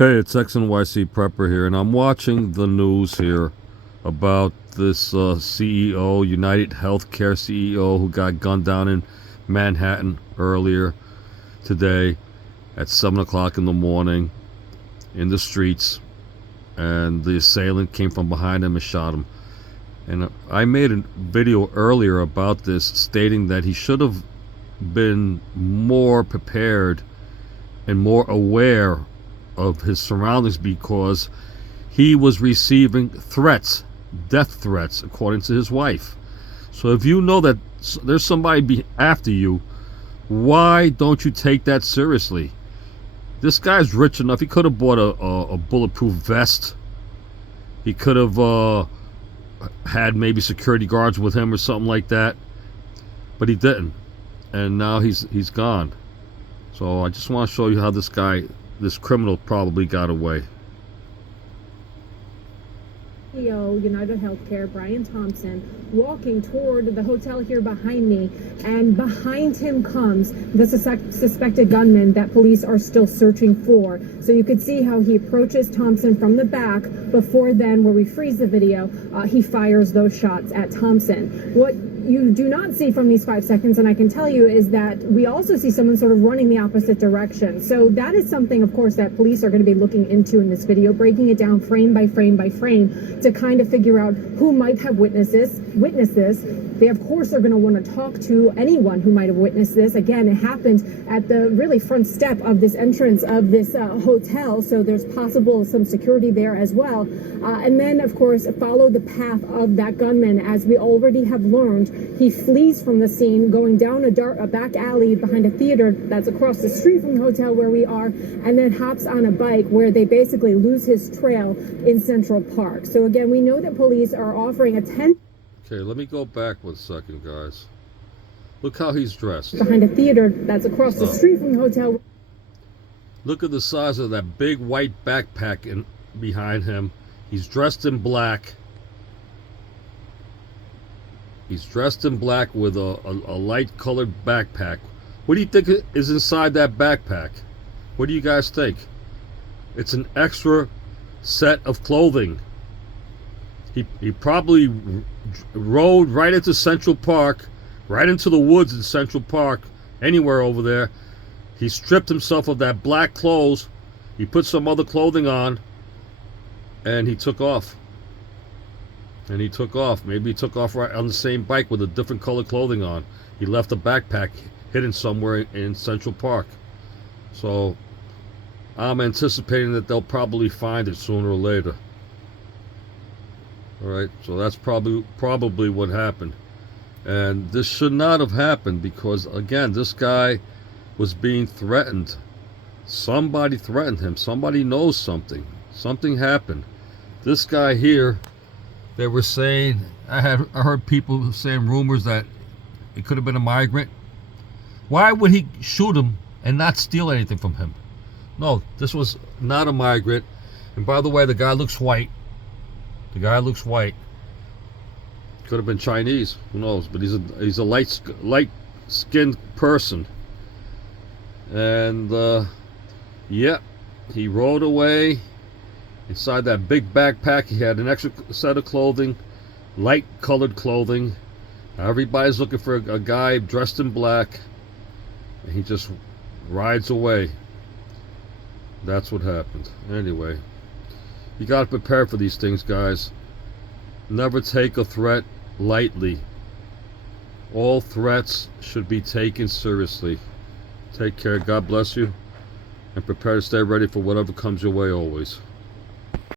Hey, it's XNYC Prepper here, and I'm watching the news here about this CEO, United Healthcare CEO, who got gunned down in Manhattan earlier today at 7 o'clock in the morning in the streets, and the assailant came from behind him and shot him. And I made a video earlier about this, stating that he should have been more prepared and more aware of his surroundings, because he was receiving threats, death threats, according to his wife. So if you know that there's somebody after you, why don't you take that seriously? This guy's rich enough. He could have bought a bulletproof vest. He could have had maybe security guards with him or something like that, but he didn't, and now he's gone. So I just want to show you how this criminal probably got away. CEO, United Healthcare, Brian Thompson, walking toward the hotel here behind me, and behind him comes the suspected gunman that police are still searching for. So you could see how he approaches Thompson from the back. Before then, where we freeze the video, he fires those shots at Thompson. What you do not see from these 5 seconds, and I can tell you, is that we also see someone sort of running the opposite direction. So that is something, of course, that police are going to be looking into in this video, breaking it down frame by frame by frame to kind of figure out who might have witnessed this. They, of course, are going to want to talk to anyone who might have witnessed this. Again, it happened at the really front step of this entrance of this hotel, so there's possible some security there as well. And then, of course, follow the path of that gunman. As we already have learned, he flees from the scene, going down a back alley behind a theater that's across the street from the hotel where we are, and then hops on a bike where they basically lose his trail in Central Park. So again, we know that police are offering a 10. Okay, let me go back 1 second, guys. Look how he's dressed. Behind a theater that's across the street from the hotel. Look at the size of that big white backpack behind him. He's dressed in black. He's dressed in black with a light colored backpack. What do you think is inside that backpack? What do you guys think? It's an extra set of clothing. He probably rode right into Central Park, right into the woods in Central Park, anywhere over there. He stripped himself of that black clothes. He put some other clothing on, and he took off. Maybe he took off right on the same bike with a different color clothing on. He left a backpack hidden somewhere in Central Park. So I'm anticipating that they'll probably find it sooner or later. All right, so that's probably what happened. And this should not have happened, because again, this guy was being threatened. Somebody threatened him. Somebody knows something. Something happened. This guy here, they were saying, I heard people saying rumors that it could have been a migrant. Why would he shoot him and not steal anything from him? No, this was not a migrant. And by the way, the guy looks white. Could have been Chinese, who knows? But he's a light-skinned person. And yeah, he rode away. Inside that big backpack, he had an extra set of clothing, light-colored clothing. Everybody's looking for a guy dressed in black, and he just rides away. That's what happened. Anyway, you got to prepare for these things, guys. Never take a threat lightly. All threats should be taken seriously. Take care. God bless you. And prepare to stay ready for whatever comes your way always.